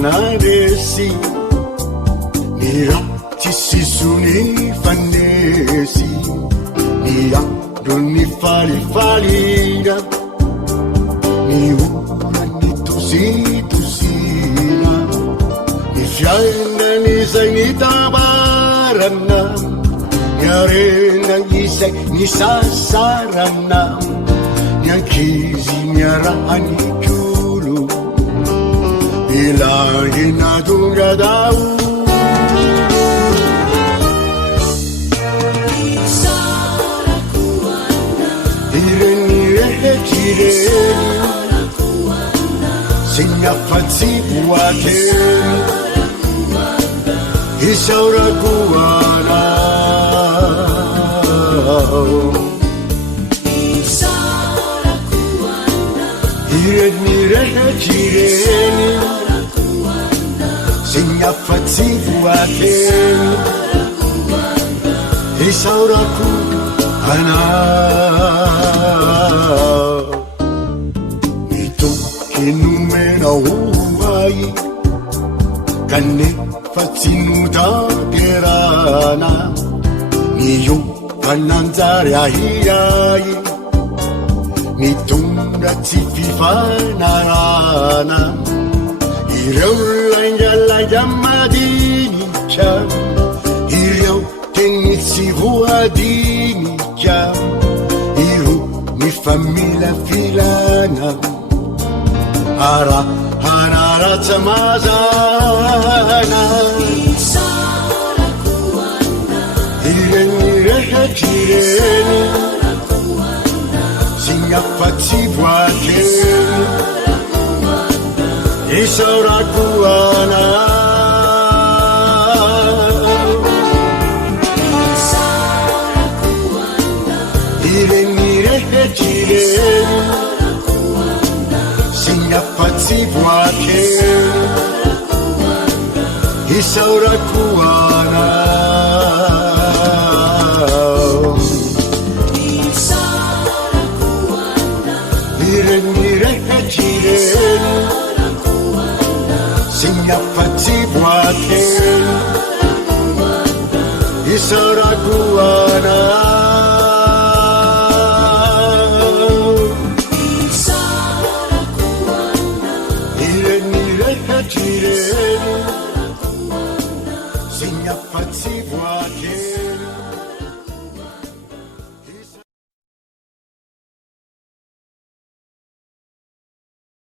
manaresi nirati sisuni fanesi niando ni falida ni una ni tosina ni fianna ni zainitabarana niarena isai ni sasarana nianchizi niarani chiulu ilaghi natunga dau Singa fatsibu wake Isaura kuana Iredni rehe chireni Singa fatsibu wake Isaura kuana Numero uai Kane fatsinuta gerana Niyo pananzare ahiai Nitunga tsififanarana Ireo laingala madinica Ireo tenitsi huadinica Iru mi famiglia filana Hara harara tamazana Isara kuana Ireni rehe chireni Singa fatsibu wake Isara kuana Isara kuana Ireni rehe chireni Fatsibu wake Isaura kuana